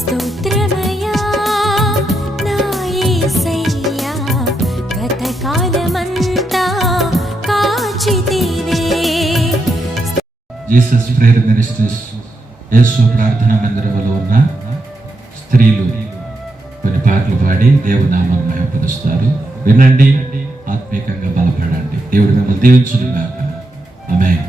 స్తోత్రమయా నా యేసయ్యా, గతకాలమంతా కాచితివే. Jesus prayer ministries యేసు ప్రార్థనా మందిరంలో ఉన్న స్త్రీలు కొన్ని పాటలు పాడి దేవుని నామాన్ని మహిమపరుస్తారు. వినండి, ఆత్మీయంగా బలపడండి. దేవుడు మిమ్మల్ని దీవించును గాక. ఆమేన్.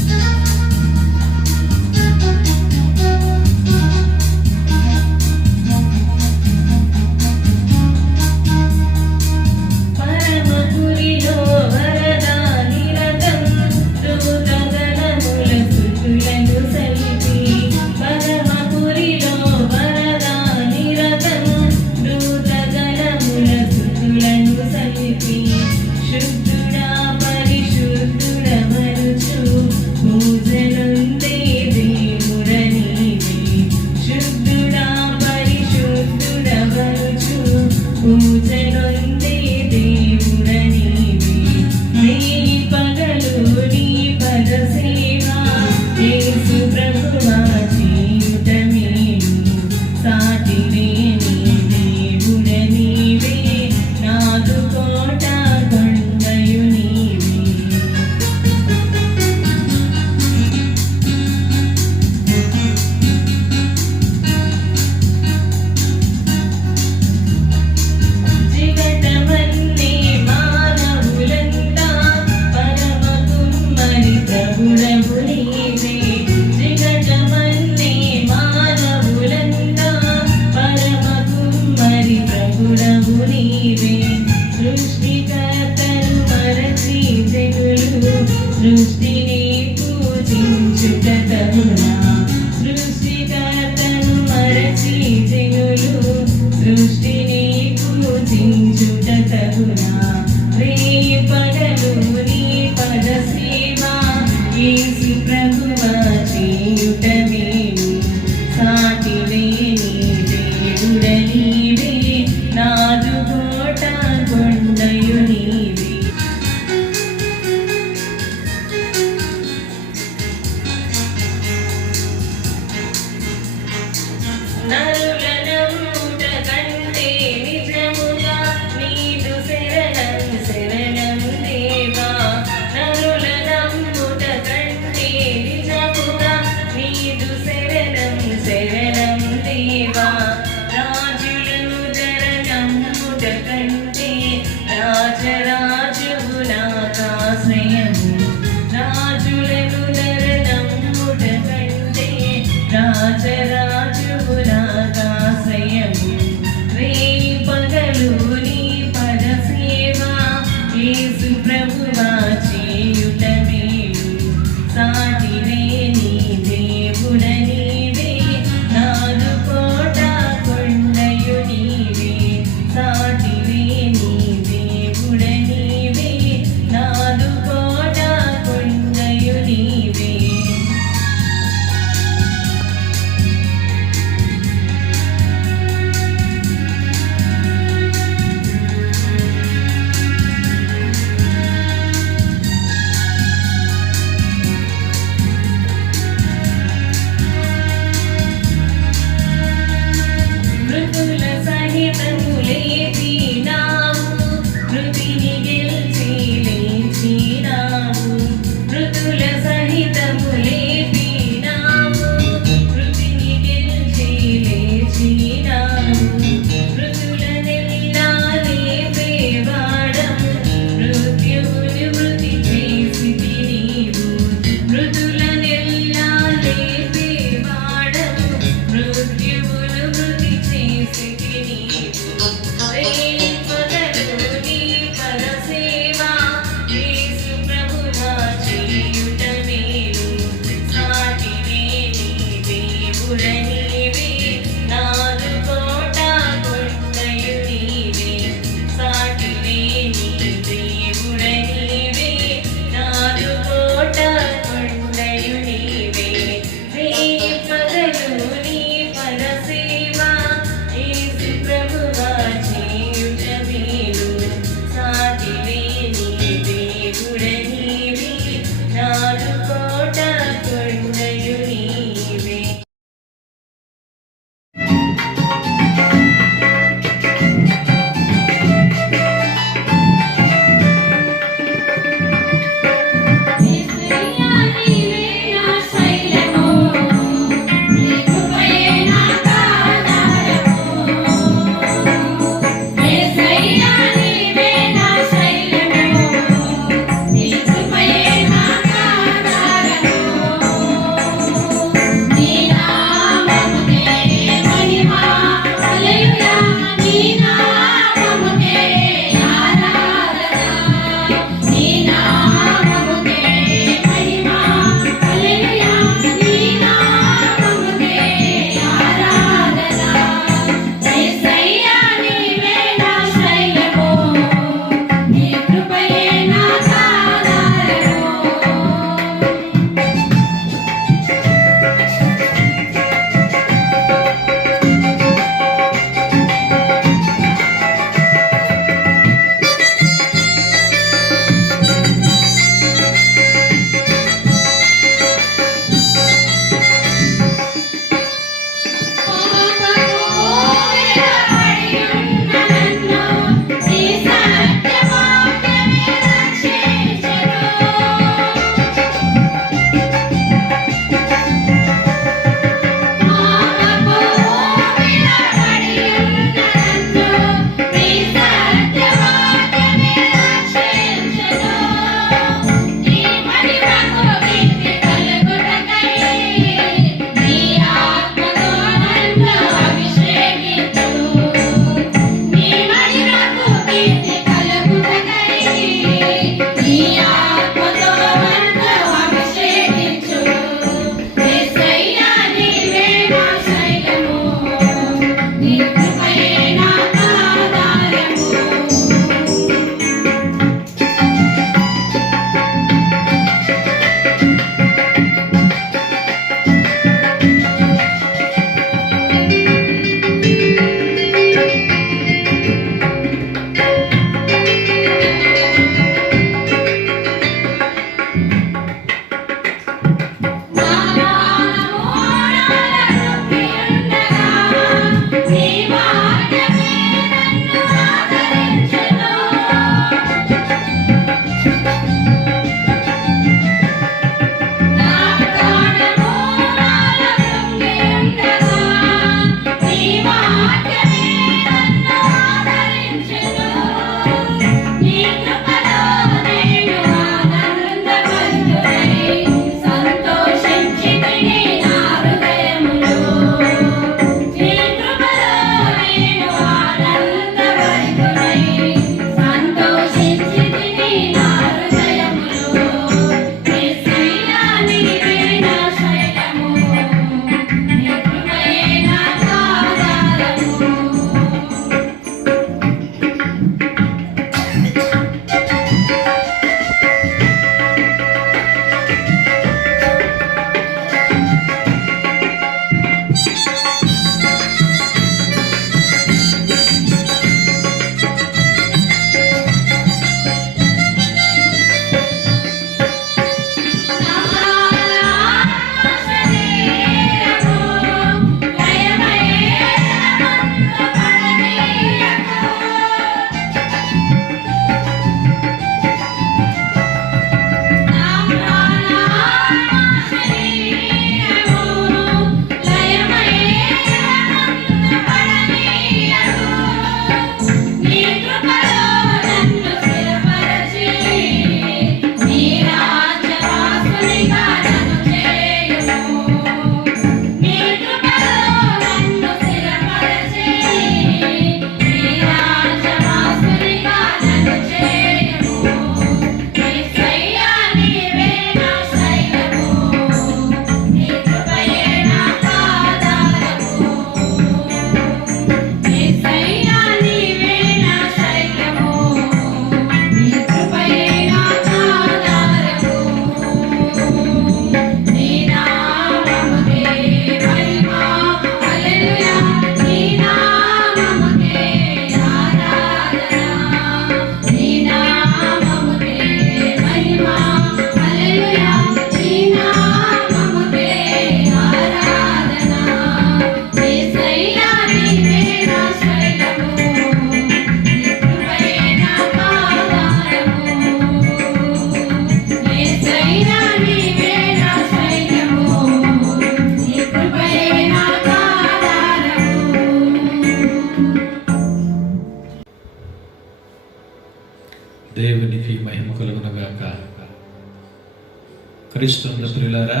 క్రీస్తు ప్రియులారా,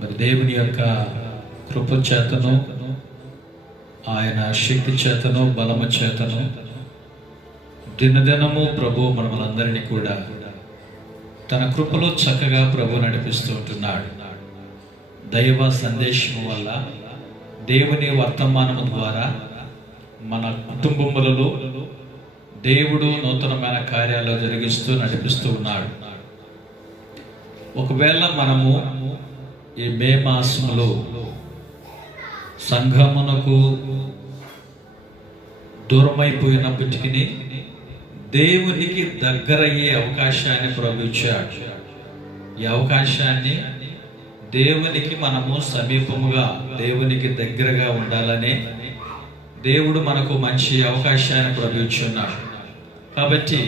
మరి దేవుని యొక్క కృప చేతను, ఆయన శక్తి చేతను, బలము చేతను దినదినము ప్రభు మనలందరినీ కూడా తన కృపలో చక్కగా ప్రభు నడిపిస్తూ ఉంటున్నాడు. దైవ సందేశము వల్ల, దేవుని వర్తమానము ద్వారా మన కుటుంబములలో దేవుడు నూతనమైన కార్యాలు జరిగిస్తూ నడిపిస్తూ ఉన్నాడు. ఒకవేళ మనము ఈ మే మాసములో సంఘమునకు దూరమైపోయినప్పటికీ దేవునికి దగ్గరయ్యే అవకాశాన్ని ప్రభు ఇచ్చాడు. ఈ అవకాశాన్ని దేవునికి మనము సమీపముగా, దేవునికి దగ్గరగా ఉండాలని దేవుడు మనకు మంచి అవకాశాన్ని ప్రభు ఇచ్చున్నాడు. కాబట్టి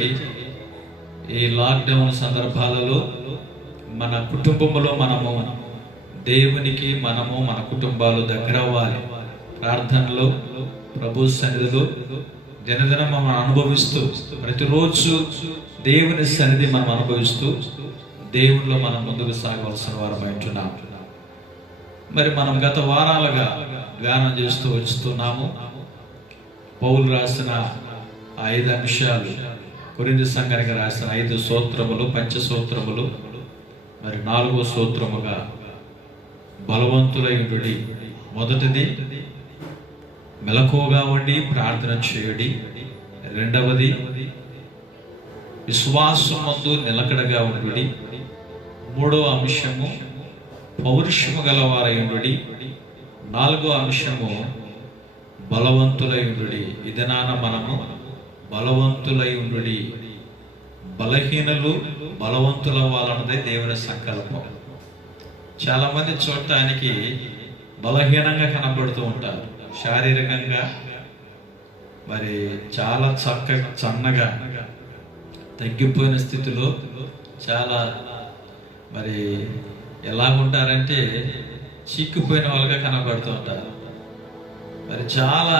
ఈ లాక్డౌన్ సందర్భాలలో మన కుటుంబంలో మనము దేవునికి మన కుటుంబాలు దగ్గర అవ్వాలి. ప్రార్థనలో, ప్రభు సన్నిధిలో దినదినం మనం అనుభవిస్తూ, ప్రతిరోజు దేవుని సన్నిధి మనం అనుభవిస్తూ దేవునిలో మనం ముందుకు సాగవలసిన వారం అంటున్నాం. మరి మనం గత వారాలుగా ధ్యానం చేస్తూ వస్తున్నాము. పౌలు రాసిన 5 అంశాలు, కొరింథీ సంఘానికి రాసిన 5 సూత్రములు, పంచసూత్రములు. మరి 4వ సూత్రముగా బలవంతులై ఉండుడి. మొదటిది మెలకువగా ఉండి ప్రార్థన చేయుడి. రెండవది విశ్వాసమందు నిలకడగా ఉండుడి. 3వ అంశము పౌరుషము గలవారై ఉండుడి. 4వ అంశము బలవంతులై ఉండుడి. ఇదనాన మనము బలవంతులై ఉండుడి. బలహీనులు బలవంతుల వాళ్ళన్నదే దేవుని సంకల్పం. చాలా మంది చూడటానికి బలహీనంగా కనబడుతూ ఉంటారు. శారీరకంగా మరి చాలా సన్నగా తగ్గిపోయిన స్థితిలో చాలా మరి ఎలాగుంటారంటే చిక్కిపోయిన వాళ్ళుగా కనబడుతూ ఉంటారు. మరి చాలా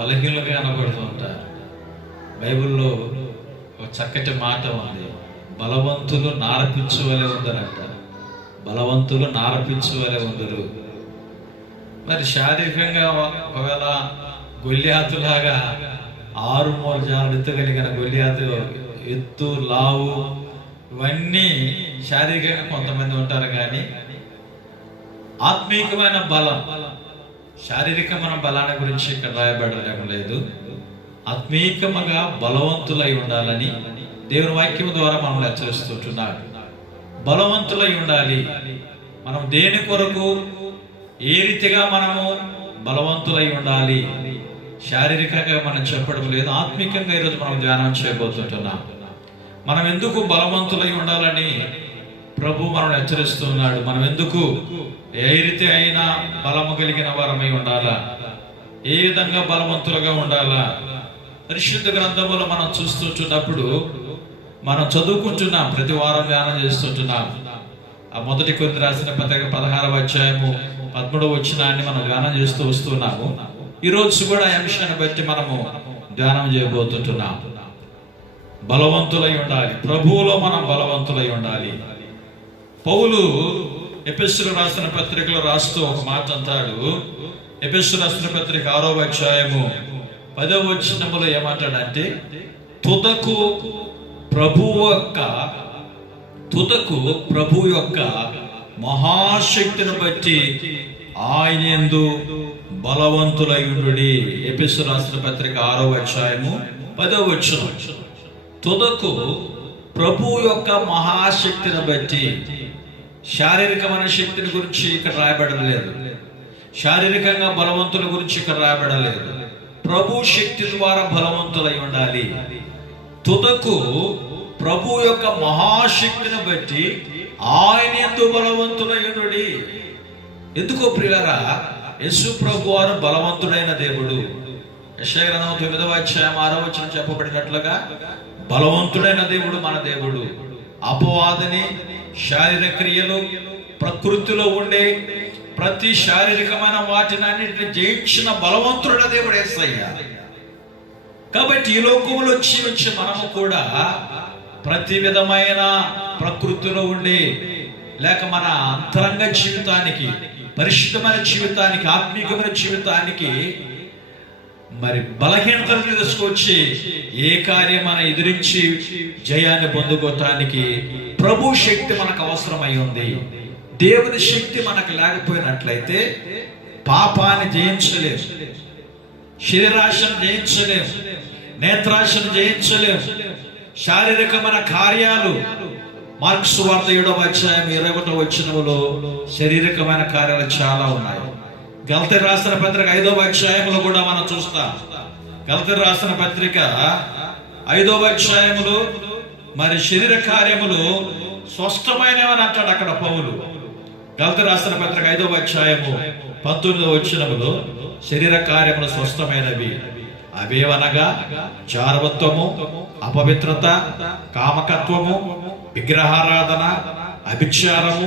బలహీనంగా కనబడుతూ ఉంటారు. బైబిల్లో ఒక చక్కటి మాట ఉంది, బలవంతులు నారపించు వలె ఉందరంట. బలవంతులు నారపించు వలె ఉందరు. మరి శారీరకంగా ఒకవేళ గొల్లియాతులాగా 6 మోజాలు ఎత్తుగలిగిన గొల్లియాతు ఎత్తు, లావు ఇవన్నీ శారీరకంగా కొంతమంది ఉంటారు. కానీ ఆత్మీయమైన బలం, శారీరకమైన బలాన్ని గురించి ఇక్కడ రాయబడడం లేదు. ఆత్మీయముగా బలవంతులై ఉండాలని దేవుని వాక్యం ద్వారా మనం హెచ్చరిస్తుంటున్నాడు. బలవంతులై ఉండాలి. మనం దేని కొరకు, ఏ రీతిగా మనము బలవంతులై ఉండాలి? శారీరకంగా మనం చెప్పడం లేదు, ఆత్మీయంగా ఈరోజు మనం ధ్యానం చేయబోతుంటున్నాం. మనం ఎందుకు బలవంతులై ఉండాలని ప్రభు మనం హెచ్చరిస్తున్నాడు. మనం ఎందుకు, ఏ రీతి అయినా బలము కలిగిన వారమై ఉండాలా? ఏ విధంగా బలవంతులుగా ఉండాలా? పరిశుద్ధ గ్రంథములో మనం చూస్తుంటున్నప్పుడు మనం చదువుకుంటున్నాం, ప్రతి వారం ధ్యానం చేస్తుంటున్నాం. ఆ మొదటి కొరింథీ రాసిన పత్రిక 16వ అధ్యాయము 13వ వచనాన్ని మనం ధ్యానం చేస్తూ వస్తున్నాము. ఈ రోజు కూడా ఈ అంశాన్ని బట్టి మనము ధ్యానం చేయబోతుంటున్నాం. బలవంతులై ఉండాలి, ప్రభువులో మనం బలవంతులై ఉండాలి. పౌలు ఎఫెసీయులకు రాసిన పత్రికలో రాస్తూ ఒక మాట అంటాడు. ఎఫెసీయులకు రాసిన పత్రిక 6వ అధ్యాయము 10వ వచనములో ఏమంటాడంటే, తుదకు ప్రభు యొక్క మహాశక్తిని బట్టి ఆయన యందు బలవంతులై ఉండుడి. ఎఫెసీయులకు రాసిన పత్రిక 6వ అధ్యాయము 10వ వచనం. తుదకు ప్రభు యొక్క మహాశక్తిని బట్టి. శారీరకమైన శక్తిని గురించి ఇక్కడ రాయబడలేదు, శారీరకంగా బలవంతుల గురించి ఇక్కడ రాయబడలేదు. ప్రభు శక్తి ద్వారా బలవంతులై ఉండాలి. తుదకు ప్రభు యొక్క మహాశక్తిని బట్టి ఆయన యందు బలవంతులై ఉండుడి. ఎందుకో ప్రియులారా, యేసు ప్రభు వారు బలవంతుడైన దేవుడు. యెషయా గ్రంథం 9వ అధ్యాయం 6వ వచనం చెప్పబడినట్లుగా బలవంతుడైన దేవుడు మన దేవుడు. అపవాదిని, శారీరక క్రియలు, ప్రకృతిలో ఉండే ప్రతి శారీరకమైన వాటిని అన్నిటిని జయించిన బలవంతుడైన దేవుడు యేసయ్య. కాబట్టి ఈ లోకంలో వచ్చి మనము కూడా ప్రతి విధమైన ప్రకృతిలో ఉండే లేక మన అంతరంగ జీవితానికి, పరిశుద్ధమైన జీవితానికి, ఆత్మీయమైన జీవితానికి మరి బలహీనతలు తీసుకొచ్చి ఏ కార్యం మన ఎదిరించి జయాన్ని పొందుకోవటానికి ప్రభు శక్తి మనకు అవసరమై ఉంది. దేవుని శక్తి మనకు లేకపోయినట్లయితే పాపాన్ని జయించలేము, శరీరాశను జయించలేము, నేత్రాశను జయించలేము. శారీరకమైన కార్యాలు మార్క్స్ వార్త 7వ అధ్యాయం 21వ వచనములో శారీరకమైన కార్యాలు చాలా ఉన్నాయి. గలతీయులకు రాసిన పత్రిక 5వ అధ్యాయంలో కూడా మనం చూస్తాం. గలతీయులకు రాసిన పత్రిక 5వ అధ్యాయములో మరి శరీర కార్యములు స్పష్టమైనవని అంటాడు అక్కడ పౌలు. గలతీయులకు రాసిన పత్రిక 5వ అధ్యాయము 19వ వచనములో శరీర కార్యములు స్పష్టమైనవి. అవేవనగా జారవత్వము, అపవిత్రత, కామకత్వము, విగ్రహారాధన, అభిచారము,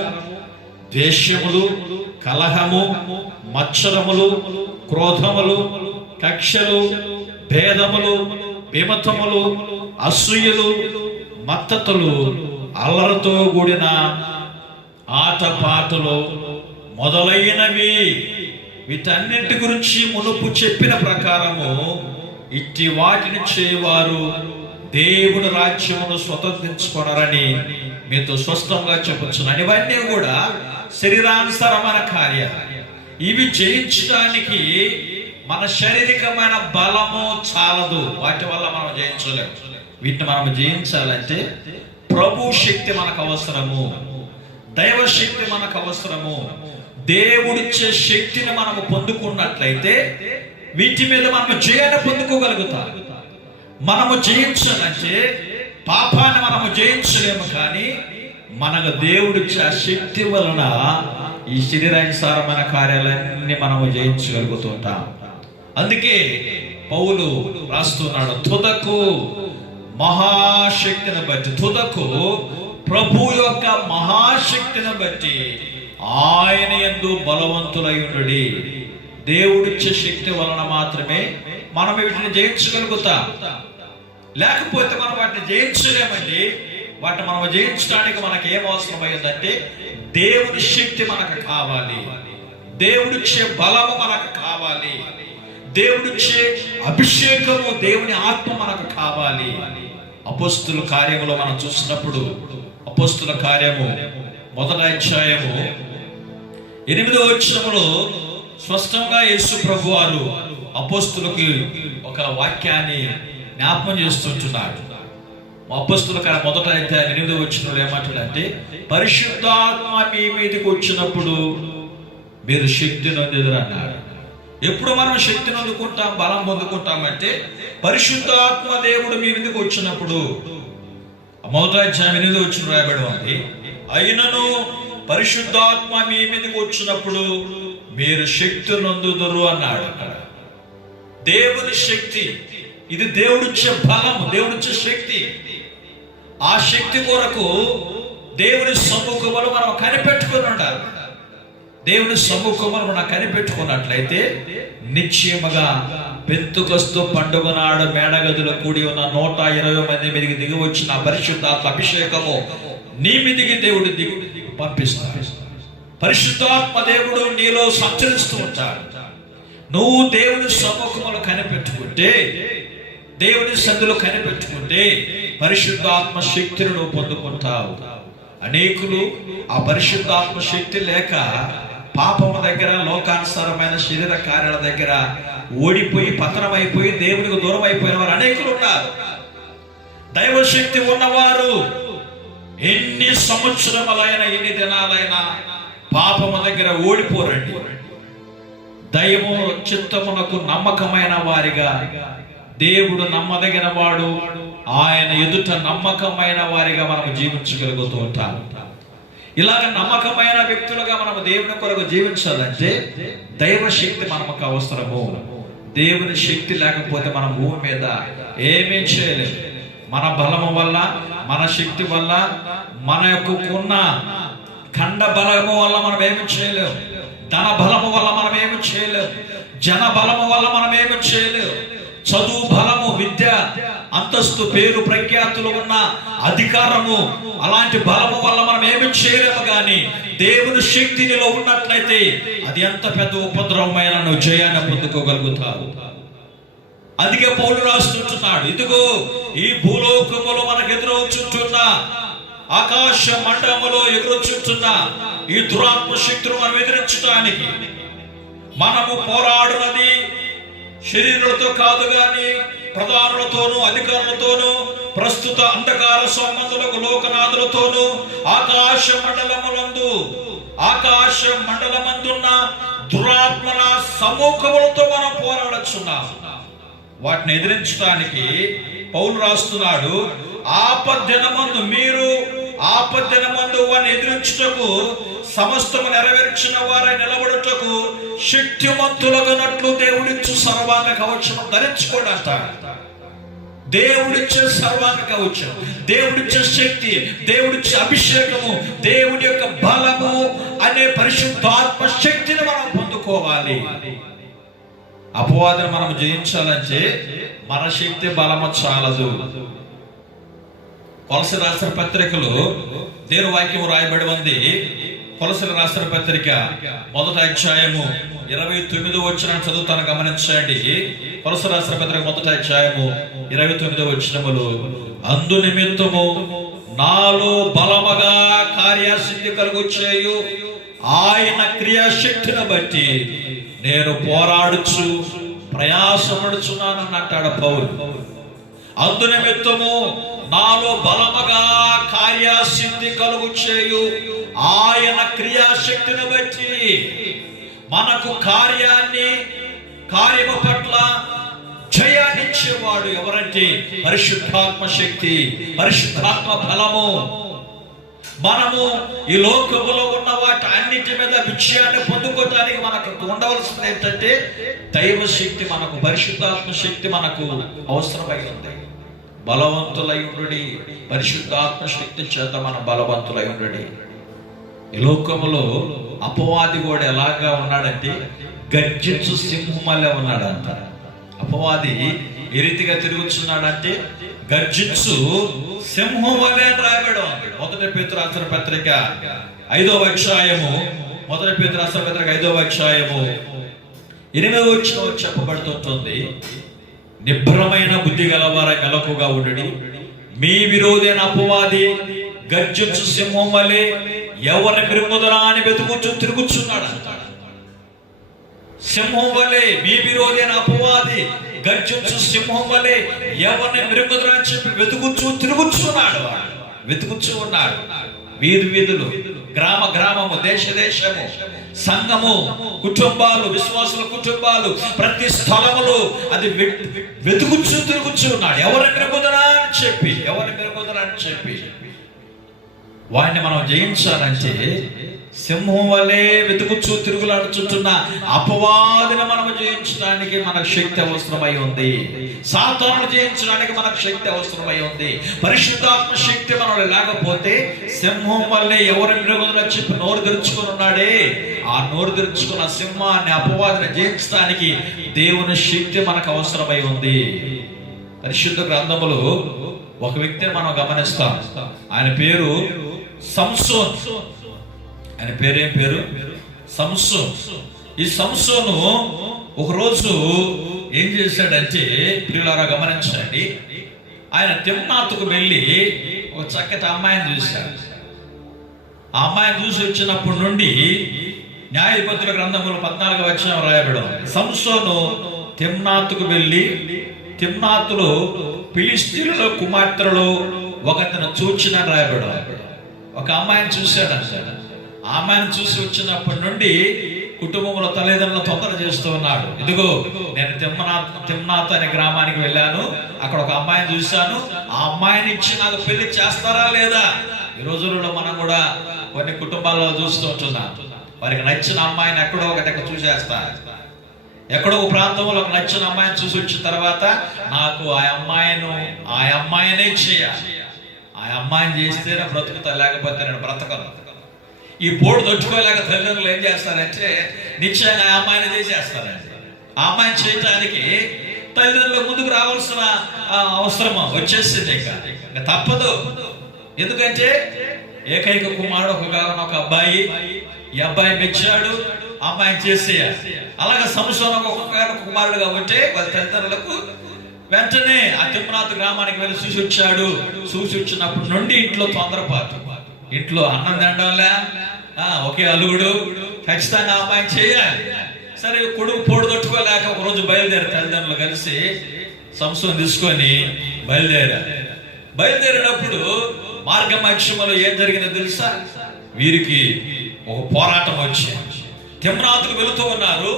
ద్వేషములు, కలహము, మత్సరములు, క్రోధములు, కక్షలు, భేదములు, విమతములు, అసూయలు, మత్తతులు, అల్లరితో కూడిన ఆటపాటలు మొదలైనవి. వీటన్నింటి గురించి మునుపు చెప్పిన ప్రకారము ఇట్టి వాటిని చేయవారు దేవుని రాజ్యమును స్వతంత్రించుకొనరని మీతో స్పష్టంగా చెప్పుచున్నాను. ఇవన్నీ కూడా శరీరానుసారమైన కార్యాలు. ఇవి జయించడానికి మన శారీరకమైన బలము చాలదు, వాటి వల్ల మనం జయించలేము. వీటిని మనం జయించాలంటే ప్రభు శక్తి మనకు అవసరము, దైవ శక్తి మనకు అవసరము. దేవుడిచ్చే శక్తిని మనము పొందుకున్నట్లయితే వీటి మీద మనము జయాన్ని పొందుకోగలుగుతాం. మనము జయించాలంటే పాపాన్ని మనము జయించలేము, కానీ మనకు దేవుడిచ్చే ఆ శక్తి వలన ఈ శరీరానుసారమైన కార్యాలన్నీ మనము జయించగలుగుతుంటాం. అందుకే పౌలు రాస్తున్నాడు, తుదకు మహాశక్తిని బట్టి, తుదకు ప్రభు యొక్క మహాశక్తిని బట్టి ఆయన యందు బలవంతులై ఉండుడి. దేవుడిచ్చే శక్తి వలన మాత్రమే మనం వీటిని జయించగలుగుతాం. లేకపోతే మనం వాటిని జయించలేమండి. వాటిని మనం జయించడానికి మనకు ఏం అవసరమైందంటే దేవుని శక్తి మనకు కావాలి, దేవుడిచ్చే బలము మనకు కావాలి, దేవుడిచ్చే అభిషేకము, దేవుని ఆత్మ మనకు కావాలి. అపోస్తుల కార్యములో మనం చూసినప్పుడు అపోస్తుల కార్యము 1వ అధ్యాయము 8వ వచనములో స్పష్టంగా యేసు ప్రభువారు అపోస్తులకి ఒక వాక్యాన్ని జ్ఞాపకం చేస్తుంటున్నాడు. అపోస్తుల కార్యం 1వ అధ్యాయం 8వ వచనంలో ఏమంటాడంటే, పరిశుద్ధాత్మ మీ మీదకి వచ్చినప్పుడు మీరు శక్తిని పొందుదురు అన్నాడు. ఎప్పుడు మనం శక్తిని అందుకుంటాం, బలం పొందుకుంటామంటే పరిశుద్ధాత్మ దేవుడు మీ మీదకి వచ్చినప్పుడు. 1వ అధ్యాయం 8వ వచనం రాయబడి ఉంది, అయినను పరిశుద్ధాత్మ మీ మీదకి వచ్చినప్పుడు మీరు శక్తి నొందుదురు అన్నాడు. అక్కడ దేవుని శక్తి, ఇది దేవుడిచ్చే బలము, దేవుడిచ్చే శక్తి. ఆ శక్తి కొరకు దేవుని సమ్ముఖములో మనం కనిపెట్టుకుని ఉండాలి. దేవుని సమ్ముఖములో మనం కనిపెట్టుకున్నట్లయితే నిశ్చయముగా పెంతుకొస్తు పండుగ నాడు మేడగదిలో కూడి ఉన్న 120 మంది మీదకి దిగి వచ్చిన పరిశుద్ధాత్మ అభిషేకము నీ మీదికి దేవుడు పంపిస్తాడు. పరిశుద్ధాత్మ దేవుడు నీలో సంచరిస్తూ ఉంటాడు. నువ్వు దేవుని సమ్ముఖములో కనిపెట్టుకుంటే, దేవుని సందులో కనిపెట్టుకుంటే పరిశుద్ధాత్మ శక్తిని నువ్వు పొందుకుంటావు. అనేకులు ఆ పరిశుద్ధాత్మ శక్తి లేక పాపము దగ్గర, లోకానుసారమైన శరీర కార్యాల దగ్గర ఓడిపోయి పతనమైపోయి దేవునికి దూరం అయిపోయిన వారు అనేకులు ఉన్నారు. దైవశక్తి ఉన్నవారు ఎన్ని సంవత్సరములైనా, ఎన్ని దినాలైనా పాపము దగ్గర ఓడిపోరండి. దైవము చిత్తమునకు నమ్మకమైన వారిగా, దేవుడు నమ్మదగిన వాడు, ఆయన ఎదుట నమ్మకమైన వారిగా మనం జీవించగలుగుతూ ఉంటాం. ఇలాగ నమ్మకమైన వ్యక్తులుగా మనం దేవుని కొరకు జీవించాలంటే దైవ శక్తి మనకు అవసరము. దేవుని శక్తి లేకపోతే మనం భూమి మీద ఏమీ చేయలేము. మన బలము వల్ల, మన శక్తి వల్ల, మన యొక్క ఖండ బలము వల్ల మనం ఏమి చేయలేము. ధన బలము వల్ల మనం ఏమి చేయలేము. జన బలము వల్ల మనం ఏమి చేయలేము. చదువు బలము, విద్య, అంతస్తు, పేరు, ప్రఖ్యాతులు ఉన్న అధికారము, అలాంటి బలము వల్ల మనం ఏమి చేయలేము. కానీ దేవుని శక్తి నీలో ఉన్నట్లయితే అది ఎంత పెద్ద ఉపద్రవమైన నువ్వు జయాన్ని పొందుకోగలుగుతావు. అందుకే పౌలు రాస్తుంటున్నాడు, ఇదిగో ఈ భూలోకములో మనకు ఎదురవుచుంటున్న, ఆకాశ మండలములో ఎదురొచ్చుంటున్న ఈ దురాత్మ శక్తులు మనం ఎదిరించడానికి మనము పోరాడునది శరీరులతో కాదు గాని ప్రధానులతోనూ అధికారులతోనూ ప్రస్తుత అంధకార సంబంధులకు లోకనాథులతోనూ ఆకాశ మండలమందున్న దురాత్మల సమూహములతో మనం పోరాడుచున్నాం. వాటిని ఎదిరించడానికి పౌలు రాస్తున్నాడు, ఆపద్దినమందు వారిని ఎదిరించుటకు సమస్తము నెరవేర్చిన వారై నిలబడుటకు శక్తిమంతులగునట్లు దేవుడిచ్చు సర్వాంగ కవచం ధరించుకోండి అంటాడు. దేవుడిచ్చే సర్వాంగ కవచం, దేవుడిచ్చే శక్తి, దేవుడిచ్చే అభిషేకము, దేవుడి యొక్క బలము అనే పరిశుద్ధాత్మ శక్తిని మనం పొందుకోవాలి. అపవాదిని మనం జయించాలంటే మన శక్తి బలము చాలదు. కొలసీ రాసిన పత్రికలో దేవుని వాక్యం రాయబడి ఉంది. కొలసీ రాసిన పత్రిక 1వ అధ్యాయము 29వ వచనం చదువుతాను, గమనించండి. కొలసీ రాసిన పత్రిక 1వ అధ్యాయము 29వ వచనములో, అందు నిమిత్తము నాలో బలముగా కార్యసిద్ధి కలుగుచేయు ఆయన క్రియాశక్తిని బట్టి నేను పోరాడుచు ప్రయాసపడుచున్నానని అంటాడు పౌలు. అందు నిమిత్తము నాలో బలముగా కార్యసిద్ధి కలుగు చేయు ఆయన క్రియాశక్తిని బట్టి, మనకు కార్యము పట్ల జయాన్నిచ్చేవాడు ఎవరంటే పరిశుద్ధాత్మ శక్తి, పరిశుద్ధాత్మ బలము. మనము ఈ లోకములో ఉన్న వాటి అన్నిటి మీద విజయాన్ని పొందుకోవడానికి మనకు ఉండవలసింది ఏంటంటే దైవ శక్తి, మనకు పరిశుద్ధాత్మ శక్తి మనకు అవసరమై ఉంది. బలవంతులై ఉండుడి, పరిశుద్ధాత్మ శక్తి చేత మనం బలవంతులై ఉండుడి. ఈ లోకములో అపవాది కూడా ఎలాగా ఉన్నాడంటే గర్జించు సింహమలే ఉన్నాడంట. అపవాది ఏ రీతిగా తిరుగుతున్నాడంటే గర్జించు సింహం వలె రాయబడి ఉంది. 1 పేతురు రాసిన పత్రిక 5వ అధ్యాయము 1 పేతురు రాసిన పత్రిక 5వ అధ్యాయము 8వ వచనం చెప్పబడుతుంది, నిభ్రమైన బుద్ధి గలవారై మెలకుగా ఉండుడి, మీ విరోధైన అపవాది గర్జించు సింహం వలె ఎవరిని మృంగుదరా అని వెతుకుచు తిరుగుచున్నాడు అంటాడు. సింహం వలె మీ విరోధైన అపవాది గర్జించు సింహం వలె ఎవరిని మృంగుదరా అని చెప్పి వెతుకుచూ ఉన్నాడు. వీధులు, గ్రామము, దేశము, సంఘము, కుటుంబాలు, విశ్వాసుల కుటుంబాలు, ప్రతి స్థలములో అది వెతుకుచూ తిరుగుచూ ఉన్నాడు. ఎవరిని మృంగుదరా అని చెప్పి వాడిని మనం జయించాలంటే సింహం వలె వెతుకుచూ తిరుగులాడుచుంటున్న అపవాదిని మనం జయించడానికి మనకు శక్తి అవసరమై ఉంది. సాతానును జయించడానికి మనకు శక్తి అవసరమై ఉంది. పరిశుద్ధాత్మ శక్తి మనలో లేకపోతే సింహం వల్లే ఎవరి మృగంలో చెప్పి నోరు తెరుచుకుని ఉన్నాడే, ఆ నోరు తెరుచుకున్న సింహాన్ని, అపవాదిని జయించడానికి దేవుని శక్తి మనకు అవసరమై ఉంది. పరిశుద్ధ గ్రంథములో ఒక వ్యక్తిని మనం గమనిస్తాం. ఆయన పేరు సంసోన్. ఆయన పేరేం పేరు? సంసోన్. ఈ సంసోను ఒకరోజు ఏం చేశాడంటే, ప్రియులారా గమనించండి, ఆయన తిమ్నాతుకు వెళ్ళి ఒక చక్కటి అమ్మాయిని చూశాడు. ఆ అమ్మాయిని చూసి వచ్చినప్పటి నుండి న్యాయాధిపతుల గ్రంథములు 14వ అధ్యాయం రాయబడం, సంసోను తిమ్నాతుకు వెళ్ళి తిమ్నాతులో ఫిలిష్తీయుల కుమార్తెలో ఒకతను చూచిన రాయబడం. ఒక అమ్మాయిని చూశాడు. ఆ అమ్మాయిని చూసి వచ్చినప్పటి నుండి కుటుంబంలో తల్లిదండ్రులు తొందర చేస్తూ ఉన్నాడు. ఇదిగో నేను తిమ్నాత్ అనే గ్రామానికి వెళ్ళాను, అక్కడ ఒక అమ్మాయిని చూశాను, ఆ అమ్మాయిని ఇచ్చి నాకు పెళ్లి చేస్తారా లేదా? ఈ రోజుల్లో మనం కూడా కొన్ని కుటుంబాల్లో చూస్తూ ఉంటున్నాం. వారికి నచ్చిన అమ్మాయిని ఎక్కడో ఒకటి చూసేస్తారు. ఎక్కడో ఒక ప్రాంతంలో ఒక నచ్చిన అమ్మాయిని చూసి వచ్చిన తర్వాత నాకు ఆ అమ్మాయినే చేయాలి, ఆ అమ్మాయిని చేస్తేనే బ్రతుకుతా, లేకపోతే నేను బ్రతకను. ఈ బోర్డు తట్టుకోలేక తల్లిదండ్రులు ఏం చేస్తారంటే నిశ్చయంగా ఆ అమ్మాయిని చేసేస్తారండి. ఆ అమ్మాయిని చేయటానికి తల్లిదండ్రుల ముందుకు రావాల్సిన అవసరం వచ్చేసింది. ఇంకా తప్పదు. ఎందుకంటే ఏకైక కుమారుడు ఒక అబ్బాయి, ఈ అబ్బాయి మెచ్చాడు, అమ్మాయిని చేసేయాలి. అలాగే సంసోను ఒక కుమారుడు కాబట్టి వాళ్ళ తల్లిదండ్రులకు వెంటనే ఆ తిమ్నాతు గ్రామానికి వెళ్ళి చూసి వచ్చాడు. చూసి వచ్చినప్పటి నుండి ఇంట్లో తొందరపాటు, ఇంట్లో అన్నం తినడంలే, ఒకే అలుగుడు, ఖచ్చితంగా అమ్మాయిని చేయాలి. సరే కొడుకు పొడు తట్టుకోలేక ఒకరోజు బయలుదేరి తల్లిదండ్రులు కలిసి సంసోను తీసుకొని బయలుదేరినప్పుడు మార్గ మధ్యమలో ఏం జరిగిందో తెలుసా? వీరికి ఒక పోరాటం వచ్చింది. తిమ్నాతుకు వెళుతూ ఉన్నారు.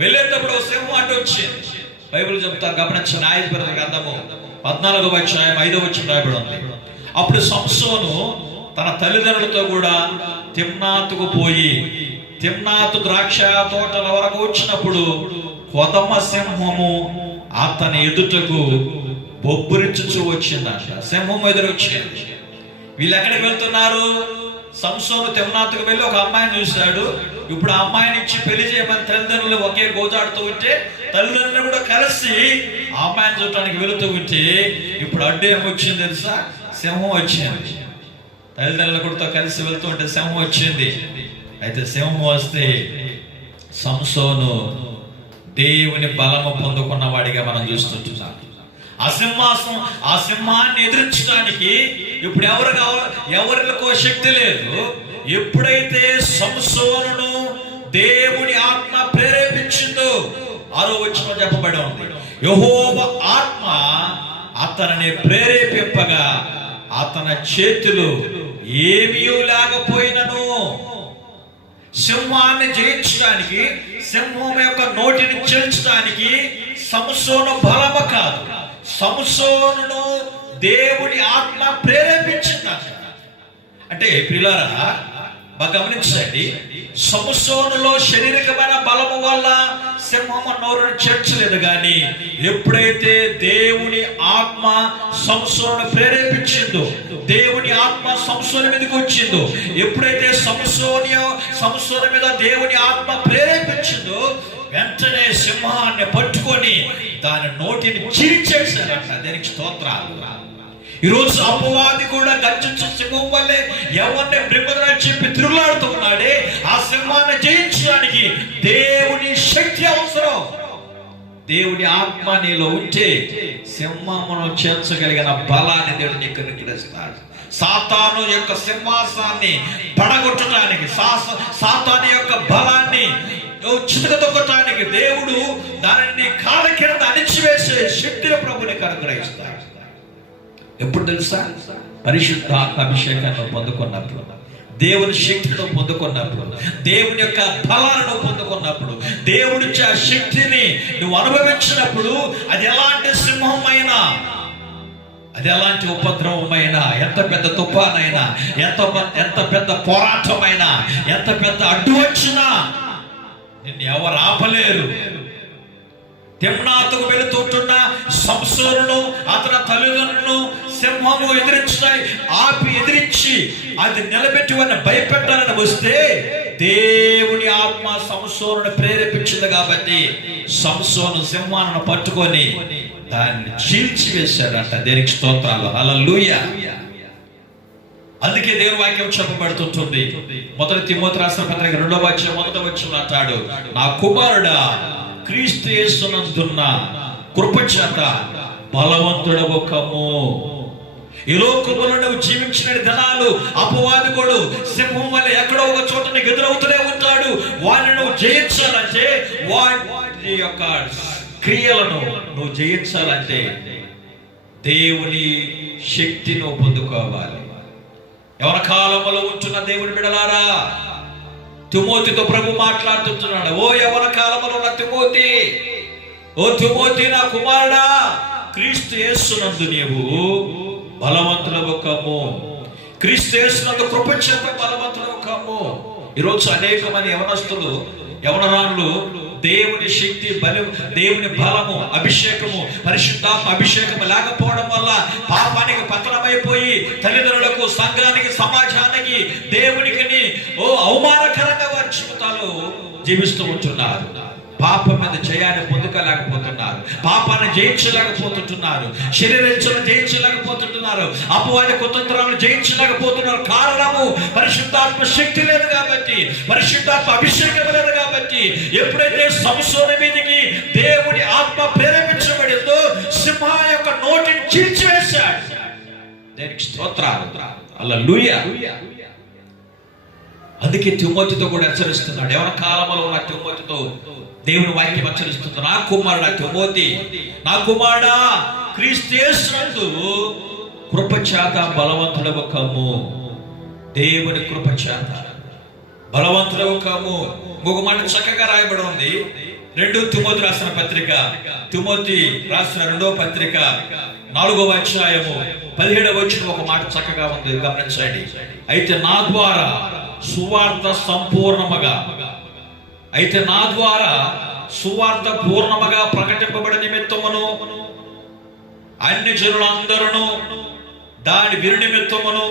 వెళ్ళేటప్పుడు ఒక సింహం అడ్డు వచ్చింది. బైబిల్ చెప్తారు, గమనించిన న్యాయాధిపతుల గ్రంథము 14వ అధ్యాయం 5వ వచనం రాయబడి ఉంది. అప్పుడు సంసోను తన తల్లిదండ్రులతో కూడా తిమ్నాతుకు పోయి తిమ్నాతు ద్రాక్ష తోటల వరకు వచ్చినప్పుడు కొదమ సింహము అతని ఎదుటకు బొబ్బురించుచూ వచ్చిందంట. సింహం ఎదురొచ్చింది. వీళ్ళు ఎక్కడికి వెళ్తున్నారు? సంసోను తిమ్నాతుకు వెళ్ళి ఒక అమ్మాయిని చూశాడు. ఇప్పుడు ఆ అమ్మాయిని ఇచ్చి పెళ్లి చేయమని తల్లిదండ్రులు ఒకే గోజాడుతూ ఉంటే తల్లిదండ్రులు కూడా కలిసి ఆ అమ్మాయిని చూడటానికి వెళుతూ ఉంటే ఇప్పుడు అడ్డు ఏమొచ్చింది తెలుసా? సింహం వచ్చింది. తల్లిదండ్రులతో కలిసి వెళ్తూ ఉంటే సింహం వచ్చింది. అయితే సింహం వస్తే సంసోను దేవుని బలము పొందుకున్న వాడిగా మనం చూస్తుంటున్నాం. ఆ సింహాన్ని ఎదిరించడానికి ఇప్పుడు ఎవరు కావాలి? ఎవరికో శక్తి లేదు. ఎప్పుడైతే సంసోనును దేవుని ఆత్మ ప్రేరేపించిందో 6వ వచనంలో చెప్పబడి ఉంది, యెహోవా ఆత్మ అతనిని ప్రేరేపింపగా అతని చేతులు ఏమీ లేకపోయినను సింహాన్ని జయించడానికి, సింహం యొక్క నోటిని చీల్చడానికి సంసోను బలము కాదు, సంసోనును దేవుడి ఆత్మ ప్రేరేపించింది. అంటే ప్రియులారా బాగా గమనించండి, సంసోనులో శారీరకమైన బలము వల్ల సింహము నోరును చేర్చలేదు. కానీ ఎప్పుడైతే దేవుని ఆత్మ సంసోను ప్రేరేపించిందో, దేవుని ఆత్మ సంసోను మీదకి వచ్చిందో, ఎప్పుడైతే సంసోను మీద దేవుని ఆత్మ ప్రేరేపించిందో వెంటనే సింహాన్ని పట్టుకొని దాని నోటిని చీల్చేశారంట. దానికి స్తోత్రాలు. ఈరోజు అపవాది కూడా గర్జించే సింహం వల్లే ఎవరిని బ్రహ్మదని చెప్పి తిరుగులాడుతూ ఉన్నాడే, ఆ సింహాన్ని జయించడానికి దేవుని శక్తి అవసరం. దేవుని ఆత్మ నీలో ఉంటే సింహమును చేర్చగలిగిన బలాన్ని దేవుడు నీకు అనుగ్రహిస్తాడు. సాతాను యొక్క సింహాసనాన్ని పడగొట్టడానికి, సాతాను యొక్క బలాన్ని చితకతొక్కటానికి దేవుడు దానిని కాళ్ళ కింద అణిచివేసే శక్తిని ప్రభునికి అనుగ్రహిస్తాడు. ఎప్పుడు తెలుసా? పరిశుద్ధాత్మ అభిషేకాన్ని పొందుకున్నప్పుడు, దేవుని శక్తిని పొందుకున్నప్పుడు, దేవుని యొక్క ఫలాలను పొందుకున్నప్పుడు, దేవుడిచ్చే ఆ శక్తిని నువ్వు అనుభవించినప్పుడు అది ఎలాంటి సింహమైనా, అది ఎలాంటి ఉపద్రవమైనా, ఎంత పెద్ద తుఫానైనా, ఎంత పెద్ద పోరాటమైనా, ఎంత పెద్ద అడ్డు వచ్చినా నిన్ను ఎవరు ఆపలేరు. తిమ్నాతుకు వెళుతుంటున్న సంసోనును అతని తల్లిదండ్రులను సింహము ఎదిరించి అది నిలబెట్టి వారిని భయపెట్టాలని వస్తే దేవుని ఆత్మ సంసోనుని ప్రేరేపించింది కాబట్టి సంసోను సింహాలను పట్టుకొని దాన్ని చీల్చివేశాడంట. దేనికి స్తోత్రాలు, హల్లెలూయా. అందుకే దేవుని వాక్యం చెప్పబడుతుంటుంది. 1 తిమోతి రాసిన పత్రిక 2వ అధ్యాయం 1వ వచనం అంటాడు, నా కుమారుడా క్రీస్తు యేసునందున్న కృప చేత బలవంతుడవు కమ్ము. ఈ లోకములో నువ్వు జీవించిన దినాలు అపవాదికుడు సింహం వల్ల ఎక్కడో ఒక చోట నీకు ఎదురవుతూనే ఉంటాడు. వాడిని నువ్వు జయించాలంటే, వాడి యొక్క క్రియలను నువ్వు జయించాలంటే దేవుని శక్తి నువ్వు పొందుకోవాలి. ఎవరి కాలంలో ఉంటున్న దేవుని బిడ్డలారా, తిమోతితో ప్రభు మాట్లాడుతున్నాడు. ఓ యవన కాలంలో ఉన్న తిమోతి, ఓ తిమోతి నా కుమారుడా, క్రీస్తు యేసునందు నీవు బలవంతుడవు కమ్ము. క్రీస్తు యేసునందు కృప చేత బలవంతుడవు కమ్ము. ఈరోజు అనేక మంది యవనస్తులు, యవనరాళ్ళు దేవుని శక్తి, దేవుని బలము, అభిషేకము, పరిశుద్ధాత్మ అభిషేకము లేకపోవడం వల్ల పాపానికి పతనమైపోయి తల్లిదండ్రులకు, సంఘానికి, సమాజానికి, దేవునికి అవమానకరంగా వారి జీవితాలు జీవిస్తూ ఉంటున్నారు. పాపం మీద జయాన్ని పొందుకోలేకపోతున్నారు, పాపాన్ని జయించలేకపోతుంటున్నారు, శరీరేచ్ఛను జయించలేకపోతుంటున్నారు, అపవాది కుతంత్రాలను జయించలేకపోతున్నారు. కారణము పరిశుద్ధాత్మ శక్తి లేదు కాబట్టి, పరిశుద్ధాత్మ అభిషేకం లేదు కాబట్టి. ఎప్పుడైతే సంసోను మీదికి దేవుడి ఆత్మ ప్రేరేపించబడిందో సింహం యొక్క నోటిని చీల్చివేశాడు. దానికి స్తోత్రాలు, హల్లెలూయా. అందుకే తిమోతితో కూడా హెచ్చరిస్తున్నాడు. ఎవరి కాలంలో ఉన్న తిమోతితో దేవుని వాక్యం హెచ్చరిస్తుంది. నా కుమారుడా తిమోతి, నా కుమారుడా, క్రీస్తు యేసునందు కృపచేత బలవంతుడవు కమ్ము. దేవుని కృపచేత బలవంతుడవు కమ్ము. ఒక మాట చక్కగా రాయబడి ఉంది. 2 తిమోతి రాసిన పత్రిక, తిమోతి రాసిన 2వ పత్రిక 4వ అధ్యాయము 17వ వచనం ఒక మాట చక్కగా ఉంది, గమనించండి. అయితే నా ద్వారా సువార్త సంపూర్ణముగా, అయితే నా ద్వారా సువార్త పూర్ణముగా ప్రకటింపబడి నిమిత్తమును అన్ని జనులందరూ దాని విని నిమిత్తమును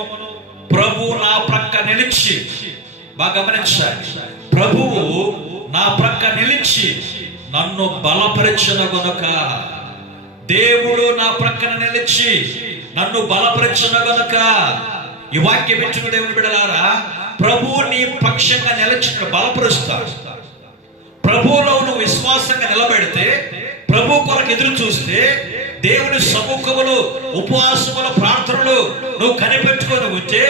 ప్రభు నా ప్రక్క నిలిచి, బాగా గమనించాలి, ప్రభువు నా ప్రక్క నిలిచి నన్ను బలపరిచిన గనుక, దేవుడు నా ప్రక్కన నిలిచి నన్ను బలపరిచిన గనుక. ఈ వాక్యం వింటున్న దేవుని బిడ్డలారా, ప్రభువు నీ పక్షంగా నిలిచిన బలపరుస్తాడు. ప్రభువులో నువ్వు విశ్వాసంగా నిలబెడితే, ప్రభు కొరకు ఎదురు చూస్తే, దేవుని సముఖములు, ఉపవాసములు, ప్రార్థనలు నువ్వు కనిపెట్టుకొని ఉంటే,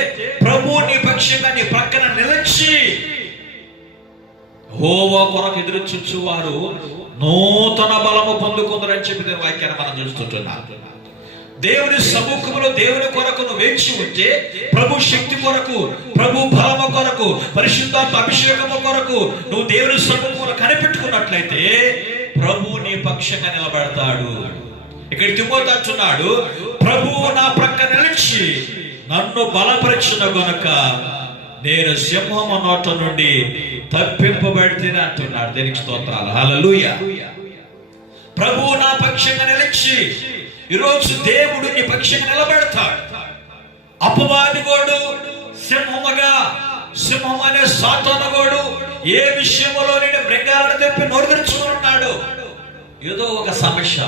ప్రభువు నీ పక్షంగా నీ ప్రక్కన నిలిచి యెహోవా కొరకు ఎదురు చూచువారు నూతన బలము పొందుకుందరని చెప్పి వాక్యాన్ని మనం చూస్తుంటున్నాం. దేవుని సముఖములో దేవుని కొరకు నువ్వు వేచి ఉంటే, ప్రభు శక్తి కొరకు, ప్రభు బలము కొరకు, పరిశుద్ధాత్మ అభిషేకము కొరకు నువ్వు దేవుని సముఖములో కనిపెట్టుకున్నట్లయితే ప్రభు నీ పక్షంగా నిలబడతాడు. ఇక్కడ తిమోతి అంటున్నాడు, ప్రభువు నా ప్రక్క నిలిచి నన్ను బలపరిచిన గనుక నేను సింహము నోట నుండి తప్పింపబడితేనే అంటున్నాడు. దేనికి స్తోత్రాలు, హల్లెలూయా. ప్రభువు నా పక్షంగా నిలిచి, ఈరోజు దేవుడు నీ పక్షంగా నిలబెడతాడు. అపవాదిగోడు సింహం అనే సాతానుగోడు ఏ విషయంలో నేను మృగాలను తెప్పి నోరు తెరుచుకున్నాడు. ఏదో ఒక సమస్య,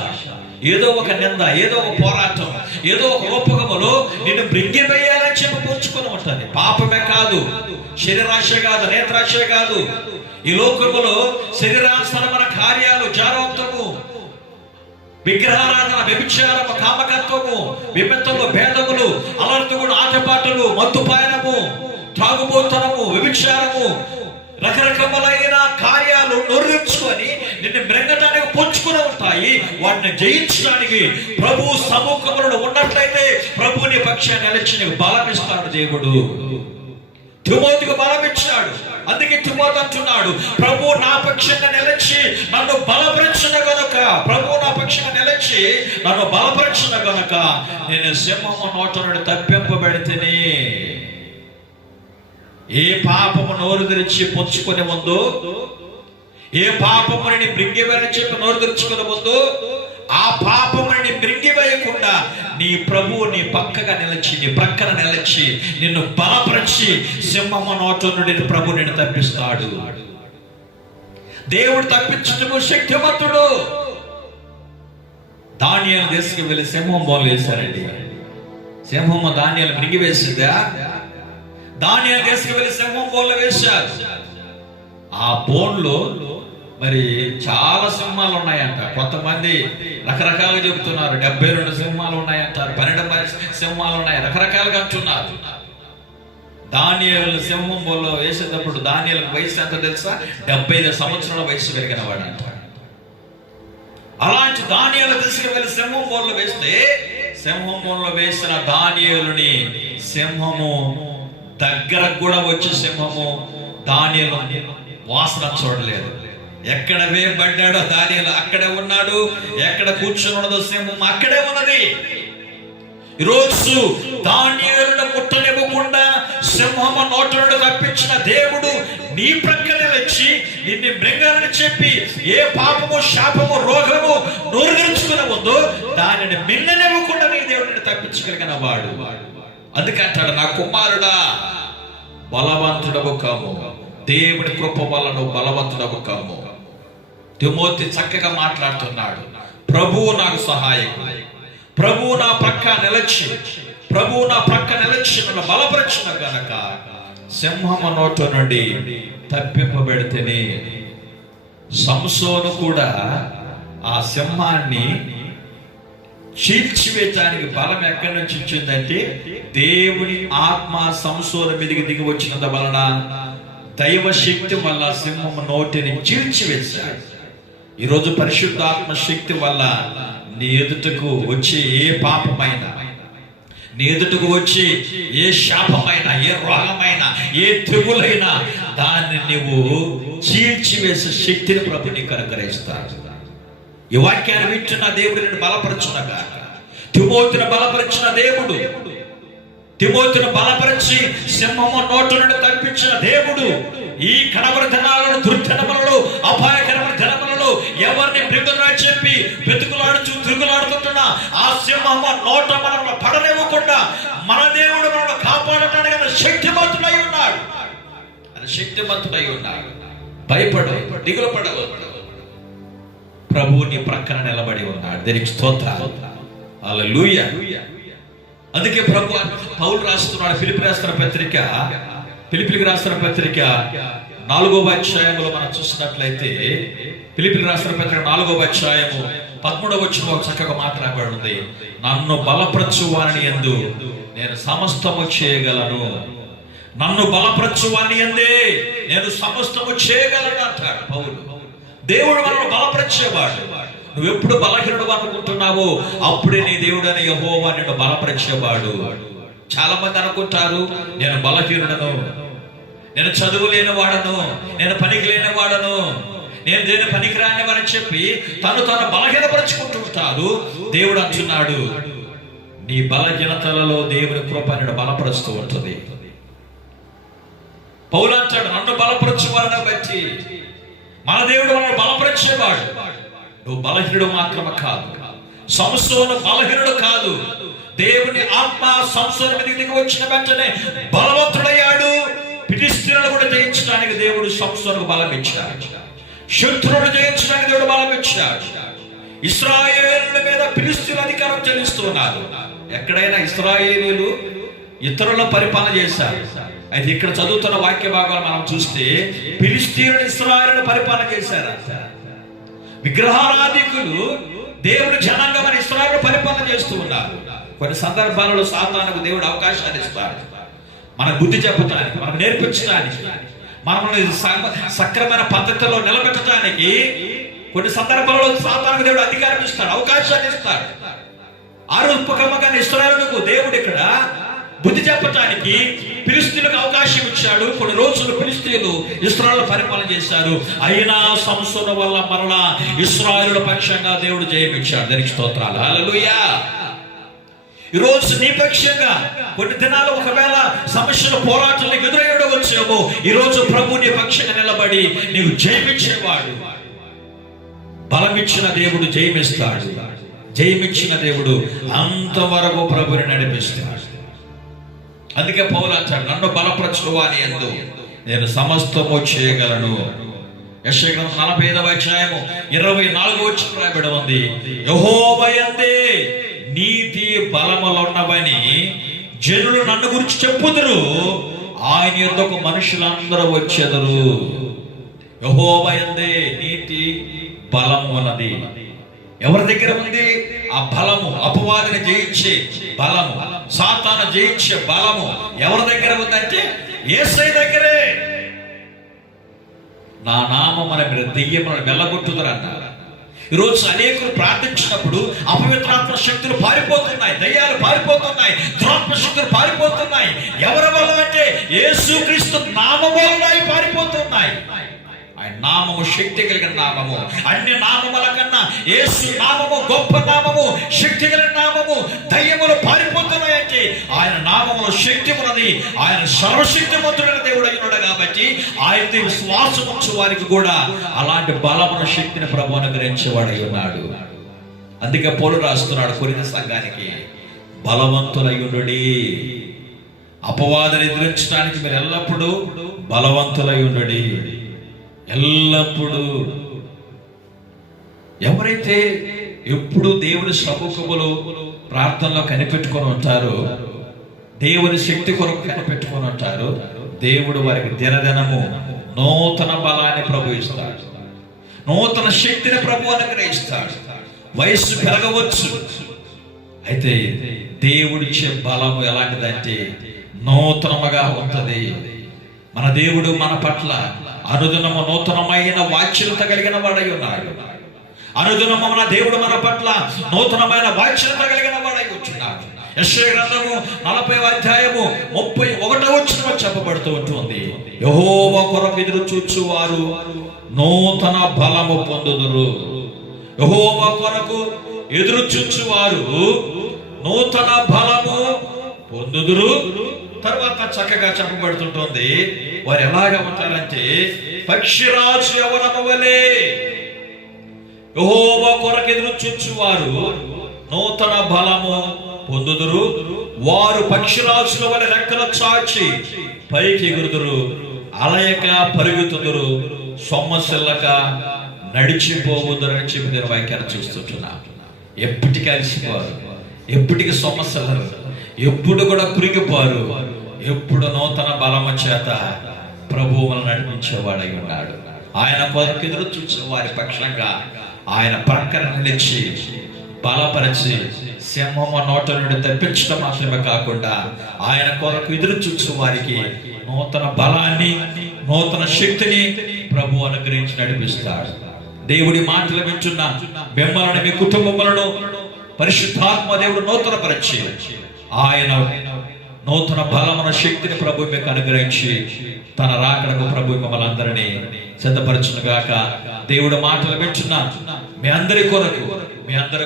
ఏదో ఒక నింద, ఏదో ఒక పోరాటం, ఏదో ఒక రూపకములో నిన్ను మృంగివేయాలని చెప్పి పుంజుకొని ఉంటుంది. పాపమే కాదు, శరీరాశ కాదు, నేత్రాశ కాదు, ఈ లోకములో శరీరాసనమైన కార్యాలు, జారవంతము, విగ్రహారాధన, వ్యభిచారము, కామకత్వము, విమెత్తలు, భేదములు, అలర్తుగుడు, ఆటపాటలు, మత్తుపాయనము, త్రాగుబోతనము, వ్యభిచారము, రకరకములైన కార్యాలు నోరుచుకొని నిన్ను మృంగటానికి పొంచుకుని ఉంటాయి. వాటిని జయించడానికి ప్రభు సముఖములో ఉన్నట్లయితే ప్రభు నీ పక్షాన్ని నిలిచి నీకు బలం ఇస్తాడు. దేవుడు తిమోతికి బలం ఇచ్చాడు. అందుకే తిమోతి అంటున్నాడు, ప్రభు నా పక్షంగా నిలిచి నన్ను బలపరిచిన గనుక, ప్రభు నా పక్షంగా నిలిచి నన్ను బలపరిచిన గనుక నేను సింహము నోట నుండి తప్పింపబడితేనే. ఏ పాపము నోరు తెరిచి పొంచుకునే ముందు, ఏ పాపముని మృంగివేయని చెప్పి నోరు తెరుచుకునే ముందు, ఆ పాపముని మృంగివేయకుండా నీ ప్రభువు నీ పక్కగా నిలిచి, నీ ప్రక్కన నిలిచి నిన్ను బలపరిచి సింహము నోట నుండి ప్రభు నిన్ను తప్పిస్తాడు. దేవుడు తప్పించుటకు శక్తిమంతుడు. దానియేలు దేశకు వెళ్ళి సింహం బోన్లు వేశారండి. సింహము దానియేలు మృంగివేసిందా? దానియేలు దేశకు వెళ్ళి సింహం బోన్లు వేశారు. ఆ బోన్లో మరి చాలా సింహాలు ఉన్నాయంట. కొంతమంది రకరకాలుగా చెబుతున్నారు, 72 సింహాలు ఉన్నాయంటారు, 12 సింహాలు ఉన్నాయి, రకరకాలుగా అంటున్నారు. దానియేలు సింహం బోన్లో వేసేటప్పుడు దానియేలుకు వయసు ఎంత తెలుసా? 75 సంవత్సరాల వయసు పెరిగిన వాడు అంట. అలాంటి దానియేలు తీసుకువెళ్ళి సింహం బోన్లో వేస్తే, సింహం బోన్లో వేసిన దానియేలుని సింహము దగ్గరకు కూడా వచ్చి సింహము దానియేలు వాసన చూడలేదు. ఎక్కడ వేయబడ్డాడో దానియేలు అక్కడే ఉన్నాడు, ఎక్కడ కూర్చొని ఉన్నదో సింహం అక్కడే ఉన్నది. ఈరోజు దానియేలును ముట్టనివ్వకుండా సింహము నోట నుండి తప్పించిన దేవుడు నీ ప్రక్కన వచ్చి నిన్ను మృంగాలని చెప్పి ఏ పాపము, శాపము, రోగము నోరు తెరుచుకునే ఉందో దానిని మిన్ననివ్వకుండా నీ దేవుడిని తప్పించగలిగిన వాడు. అందుకంటాడు, నా కుమారుడా బలవంతుడవు కాము, దేవుని కృప వల్ల నువ్వు బలవంతుడవు కాము. తిమోతి చక్కగా మాట్లాడుతున్నాడు. ప్రభువు నాకు సహాయకుడు, ప్రభువు నా ప్రక్క నిలచి, ప్రభువు నా ప్రక్క నిలచి నన్ను బలపరచిన గనక సింహము నోట నుండి తప్పింపబెడితేనే. సంసోను కూడా ఆ సింహాన్ని చీల్చివేయటానికి బలం ఎక్కడి నుంచి వచ్చిందంటే దేవుని ఆత్మ సంసోను మీదకి దిగి వచ్చినంత వలన దైవ శక్తి వల్ల సింహము నోటిని చీల్చివేశాడు. ఈరోజు పరిశుద్ధాత్మ శక్తి వల్ల నీ ఎదుటకు వచ్చే ఏ పాపమైనా, నీ ఎదుటకు వచ్చి ఏ శాపమైనా, ఏ రోగమైనా, ఏ తెగులైనా దాన్ని నువ్వు చీల్చివేసే శక్తిని ప్రభు నీకు అనుగ్రహిస్తాడు. ఈ వాక్యాన్ని వింటున్న దేవుడు నిన్ను బలపరచునగా, తిమోతిని బలపరిచిన దేవుడు, తిమోతిని బలపరిచి సింహము నోటు నుండి తప్పించిన దేవుడు ఈ కడవరి దినాలను, దుర్దినములలో, అపాయకరమైన దినములలో ఎవరిని మృగంగా చెప్పి వెతుకులాడుచు తిరుగులాడుతుంటున్న ఆ సింహము నోట మనల్ని పడనివ్వకుండా మన దేవుడు మనల్ని కాపాడటానికి ఆయన శక్తిమంతుడై ఉన్నాడు. ఆయన శక్తిమంతుడై ఉన్నాడు. భయపడు, దిగులు పడవు. ప్రభువు నీ ప్రక్కన నిలబడి ఉన్నాడు. దీనికి స్తోత్రాలు. హల్లెలూయా. అందుకే ప్రభు పౌలు రాస్తున్నాడు ఫిలిప్పీలకు రాస్తున్న పత్రిక 4వ అధ్యాయంలో మనం చూసినట్లయితే, ఫిలిప్పీలకు రాస్తున్న పత్రిక 4వ అధ్యాయము 13వ వచనంలో చక్కగా మాట్లాడబడింది. నన్ను బలపరచువాని యందు నేను సమస్తము చేయగలను, నన్ను బలపరచువాని యందే నేను సమస్తము చేయగలను అంటాడు పౌలు. దేవుడు మనల్ని బలపరిచేవాడు. నువ్వు ఎప్పుడు బలహీనుడు అనుకుంటున్నావో అప్పుడే నీ దేవుడైన యెహోవా నిన్ను బలపరిచేవాడు. చాలా మంది అనుకుంటారు, నేను బలహీనుడను, నేను చదువు లేని వాడను, నేను పనికి లేని వాడను, నేను దేని పనికి రానివని చెప్పి తను బలహీనపరుచుకుంటుంటారు. దేవుడు అంటున్నాడు, నీ బలహీనతలలో దేవుని కృప నిన్ను బలపరుస్తూ ఉంటుంది. పౌలు అంటాడు, నన్ను బలపరచువారిని బట్టి. మన దేవుడు మనల్ని బలపరిచేవాడు. నువ్వు బలహీనుడు మాత్రమే కాదు, సంసోను బలహీనుడు కాదు. దేవుని ఆత్మ సంసోను మీదకి దిగి వచ్చిన వెంటనే బలవంతుడయ్యాడు. ఫిలిష్తీయులను కూడా జయించడానికి దేవుడు సంసోనుకు బలం ఇచ్చాడు. శత్రువులను జయించడానికి దేవుడు బలం ఇచ్చాడు. ఇశ్రాయేలుల మీద ఫిలిష్తీయులు అధికారం చెల్లిస్తున్నారు. ఎక్కడైనా ఇశ్రాయేలీయులు ఇతరుల పరిపాలన చేశారు. అయితే ఇక్కడ చదువుతున్న వాక్య భాగాలు మనం చూస్తే ఫిలిష్తీయులు ఇశ్రాయేలును పరిపాలన చేశారు. విగ్రహారాధికులు దేవుడు జనాంగం ఇశ్రాయేలు పరిపాలన చేస్తూ ఉన్నారు. కొన్ని సందర్భాలలో సాతానుకు దేవుడు అవకాశాలు ఇస్తాడు, మన బుద్ధి చెప్పడానికి, మనం నేర్పించడానికి, మనల్ని సక్రమైన పద్ధతిలో నిలబెట్టడానికి. కొన్ని సందర్భాలలో సాతానుకు దేవుడు అధికారం ఇస్తాడు, అవకాశాలు ఇస్తాడు. ఆరోపకముగా ఇశ్రాయేలుకు దేవుడు ఇక్కడ బుద్ధి చెప్పటానికి ఫిలిష్తీయులకు అవకాశం ఇచ్చాడు. కొన్ని రోజులు ఫిలిష్తీయులు ఇశ్రాయేలు పరిపాలన చేశారు. అయినా సంసోను వల్ల మరలా ఇశ్రాయేలు పక్షంగా దేవుడు జయం ఇచ్చాడు. దానికి స్తోత్రాలు. హల్లెలూయా. ఈరోజు నీ పక్షంగా కొన్ని దినాలు ఒకవేళ సమస్యలు, పోరాటాలకు ఎదురయ్యడవచ్చేమో, ఈరోజు ప్రభు నీ పక్షంగా నిలబడి నీవు జయమిచ్చేవాడు. బలమిచ్చిన దేవుడు జయమిస్తాడు. జయమిచ్చిన దేవుడు అంతవరకు ప్రభుని నడిపిస్తాడు. అందుకే పౌలు అంటాడు, నన్ను బలపరచువాని యందు నేను సమస్తము చేయగలను. యెషయా గ్రంథం 45వ అధ్యాయము 24వ వచనం రాయబడి ఉంది, యెహోవా యందే నీతి బలములున్నవని జనులు నన్ను గురించి చెప్పుదురు, ఆయన యొద్దకు మనుషులందరూ వచ్చెదరు. యెహోవా యందే నీతి బలము ఉన్నది. ఎవరి దగ్గర ఉంది ఆ బలము? అపవాదిని జయించే బలము, సాతాను జయించే బలము ఎవరి దగ్గర ఉందంటే యేసయ్య దగ్గరే. నా నామం మన మీరు దెయ్యములను వెళ్ళగొట్టుదురు అన్నారు. ఈరోజు అనేకులు ప్రార్థించినప్పుడు అపవిత్రాత్మ శక్తులు పారిపోతున్నాయి, దయ్యాలు పారిపోతున్నాయి, దురాత్మ శక్తులు పారిపోతున్నాయి. ఎవరి వల్ల అంటే యేసుక్రీస్తు నామం వల్ల పారిపోతున్నాయి. ఆయన నామము శక్తి కలిగిన నామము, అన్ని నామముల కన్నా యేసు నామము గొప్ప నామము, శక్తి కలిగిన నామము. దయ్యములు పారిపోతున్నాయంటే ఆయన నామములో శక్తి ఉన్నది. ఆయన సర్వశక్తిమంతుడైన దేవుడు అయినాడు కాబట్టి ఆయన విశ్వాసం ఉంచు వారికి కూడా అలాంటి బలమున శక్తిని ప్రభు అనుగ్రహించేవాడై ఉన్నాడు. అందుకే పౌలు రాస్తున్నాడు కొరింథీ సంఘానికి, బలవంతులై ఉండుడి. అపవాదిని ఎదిరించడానికి మీరు ఎల్లప్పుడూ బలవంతులై ఉండుడి. ఎల్లప్పుడూ ఎవరైతే ఎప్పుడు దేవుని సముఖములో ప్రార్థనలో కనిపెట్టుకొని ఉంటారో, దేవుని శక్తి కొరకు కనిపెట్టుకొని ఉంటారో, దేవుడు వారికి దినదినము నూతన బలాన్ని ప్రభు ఇస్తాడు, నూతన శక్తిని ప్రభు అనుగ్రహిస్తాడు. వయస్సు పెరగవచ్చు, అయితే దేవుడిచ్చే బలము ఎలాంటిదంటే నూతనముగా ఉంటుంది. మన దేవుడు మన పట్ల అనుదినము నూతనమైన వాచ్యత కలిగిన వాడై ఉన్నాడు. అనుదినము మన దేవుడు మన పట్ల నూతనమైన వాచ్యత కలిగిన వాడై ఉంటున్నాడు. యెషయా గ్రంథము 40వ అధ్యాయము 31వ వచనంలో చెప్పబడుతూ ఉంటుంది, యెహోవా కొరకు ఎదురు చూచువారు నూతన బలము పొందుదురు. యెహోవా కొరకు ఎదురు చూచువారు నూతన బలము పొందుదురు. తర్వాత చక్కగా చెప్పబడుతుంటుంది, వారు ఎలాగ ఉంటారంటే పక్షిరాజు యవ్వనము వలె. యెహోవా కొరకు ఎదురు చూచువారు నూతన బలము పొందుదురు. వారు పక్షిరాజుల వలె రెక్కలు చాచి పైకి ఎగురుదురు. అలయక పరుగుతుదురు, సొమ్మసిల్లక నడిచిపోవుదురని చెప్పి నేను వాక్యాన్ని చూస్తుంటున్నా. ఎప్పటికీ అలసిపోరు, ఎప్పటికీ సొమ్మసిల్లరు, ఎప్పుడు కూడా కురిగిపోరు. ఎప్పుడు నూతన బలము చేత ప్రభువు మనల్ని నడిపించేవాడై ఉన్నాడు. ఆయన కొరకు ఎదురు చూసిన వారి పక్షంగా ఆయన ప్రక్కన నిలిచి బలపరిచి సింహము నోట నుండి తప్పించడం మాత్రమే కాకుండా ఆయన కొరకు ఎదురు చూసే వారికి నూతన బలాన్ని, నూతన శక్తిని ప్రభు అనుగ్రహించి నడిపిస్తాడు. దేవుడి మాటలు వింటున్న మిమ్మల్ని, మీ కుటుంబములను పరిశుద్ధాత్మ దేవుడు నూతన పరిచి ఆయన నూతన బలమైన శక్తిని ప్రభు మీకు అనుగ్రహించి తన రాకడకు ప్రభు మిమ్మల్ని అందరినీ సిద్ధపరచును గాక. దేవుడు మాటలు వింటున్నా మీ అందరి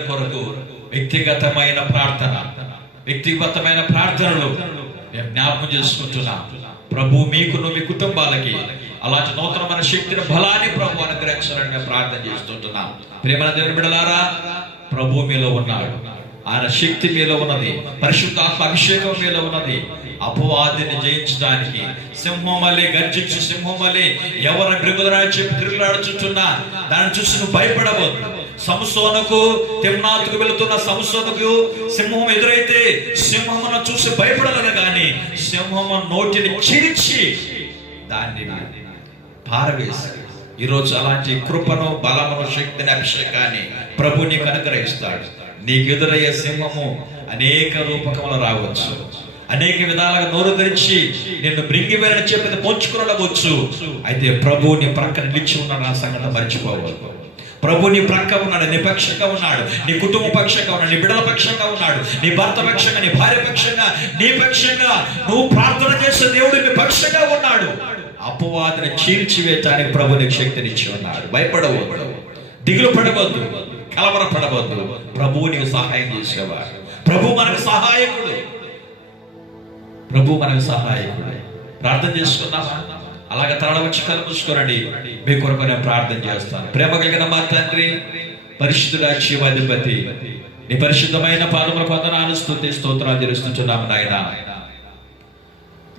కొరకు వ్యక్తిగతమైన ప్రార్థనలు మేము జ్ఞాపకం చేసుకుంటున్నా. ప్రభు మీకును మీ కుటుంబాలకి అలాంటి నూతనమైన శక్తిని, బలాన్ని ప్రభు అనుగ్రహించాలని మేము ప్రార్థన చేస్తుంటున్నాం. ప్రేమల దేవుని బిడ్డలారా, ప్రభు మీలో ఉన్నాడు, ఆయన శక్తి మీలో ఉన్నది, పరిశుద్ధాత్మ అభిషేకం మీలో ఉన్నది. అపవాదిని జయించడానికి సింహమలే గర్జించు, సింహమలే ఎవరు మృగుదరాని చెప్పి తిరుగులాడుచుంటున్నా దాన్ని చూసి నువ్వు భయపడవద్దు. సంసోనుకు, తిమ్నాతుకు వెళుతున్న సంసోనుకు సింహం ఎదురైతే సింహమును చూసి భయపడలేదు, కానీ సింహము నోటిని చీల్చి దాన్ని పారవేసి ఈరోజు అలాంటి కృపను, బలమును, శక్తిని, అభిషేకాన్ని ప్రభు నీకు అనుగ్రహిస్తాడు. నీకు ఎదురయ్యే సింహము అనేక రూపకములు రావచ్చు, అనేక విధాలుగా నోరు తెరిచి నిన్ను బ్రింగివేరని చెప్పి పోల్చుకునవచ్చు. అయితే ప్రభు నీ ప్రక్కన నిలిచి ఉన్నాడు, నా సంగతి మర్చిపోవద్దు. ప్రభు నీ ప్రక్క ఉన్నాడు, నీ పక్షంగా ఉన్నాడు, నీ కుటుంబ పక్షంగా ఉన్నాడు, నీ బిడ్డల పక్షంగా ఉన్నాడు, నీ భర్త పక్షంగా, నీ భార్య పక్షంగా, నీ పక్షంగా నువ్వు ప్రార్థన చేసే దేవుడు నీ పక్షంగా ఉన్నాడు. అపవాదిని చీల్చివేయటానికి ప్రభు నీకు శక్తినిచ్చి ఉన్నాడు. భయపడవద్దు, దిగులు పడవద్దు, కలవరపడవద్దు. ప్రభువు నీకు సహాయం చేసేవాడు. ప్రభు మనకు సహాయకుడు, ప్రభు మనకు సహాయకుడు. ప్రార్థన చేసుకున్నామా? అలాగే తరడ వచ్చి కళ్ళు మూసుకోరండి. మీ కొరకు నేను ప్రార్థన చేస్తాను. ప్రేమ కలిగిన మా తండ్రి, పరిశుద్ధుడా, జీవాధిపతి, నీ పరిశుద్ధమైన పాదములకు వందనాలు, స్తుతి స్తోత్రాలు చేస్తున్నాము నాయన.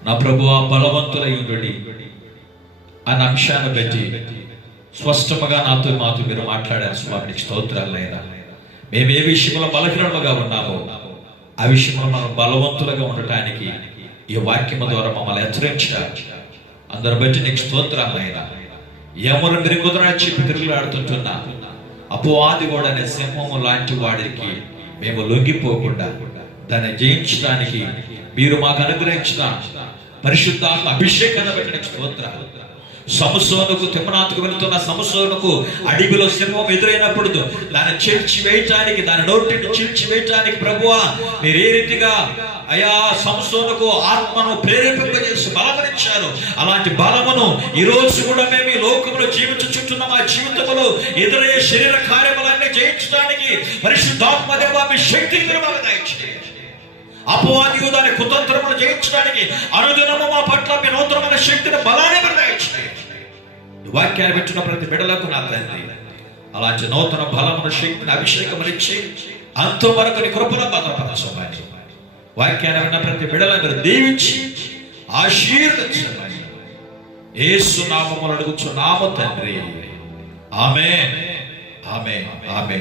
నా ప్రభువా, బలవంతులై ఉండండి అన్న అంశాన్ని బట్టి స్పష్టముగా మాతో మీరు మాట్లాడారు స్వామి. స్తోత్రాలు అయినా మేము ఏ విషయంలో బలహీనలుగా ఉన్నామో ఆ విషయంలో మనం బలవంతులుగా ఉండటానికి ఈ వాక్యము ద్వారా మమ్మల్ని హెచ్చరించారు. అందరు బట్టి నీకు స్తోత్రాలు అయినా. ఎవరు మృగుదరాని చెప్పి తిరుగులాడుతుంటున్నా అపవాది కూడా అనే సింహము లాంటి వాడికి మేము లొంగిపోకుండా దాన్ని జయించడానికి మీరు మాకు అనుగ్రహించిన పరిశుద్ధాత్మ అభిషేకాన్ని బట్టి నీకు స్తోత్రాలు. సంసోనుకు, తిమ్నాతుకు వెళుతున్న సంసోనుకు అడవిలో సింహం ఎదురైనప్పుడు దాన్ని చీల్చివేయటానికి, దాని నోటిని చీల్చివేయటానికి ప్రభువా మీరు ఏ రీతిగా అయా సంసోనుకు ఆత్మను ప్రేరేపింపజేసి బలమనిచ్చారు, అలాంటి బలమును ఈ రోజు కూడా మేము ఈ లోకంలో జీవించుచుంటున్న మా జీవితంలో ఎదురయ్యే శరీర కార్యములన్నీ జయించడానికి పరిశుద్ధాత్మ దేవా మీ శక్తిని మీరు మాకు దయచేయండి. అపవాదియు దాని కుతంత్రములు జయించడానికి అనుదినము మా పట్ల మీ నూతనమైన శక్తిని, బలాన్ని మీరు దయచేయండి. వాక్యాన్ని వింటున్న ప్రతి బిడ్డలకు నా తండ్రి అలాంటి నూతన బలమున శక్తిని, అభిషేకమునిచ్చి అంతం వరకు నీ కృపను భద్రపరచమని, వాక్యాన్ని విన్న ప్రతి బిడ్డలను మీరు దీవించి ఆశీర్వదించమని యేసు నామములో అడుగుచున్నాము తండ్రి. ఆమేన్. ఆమె ఆమె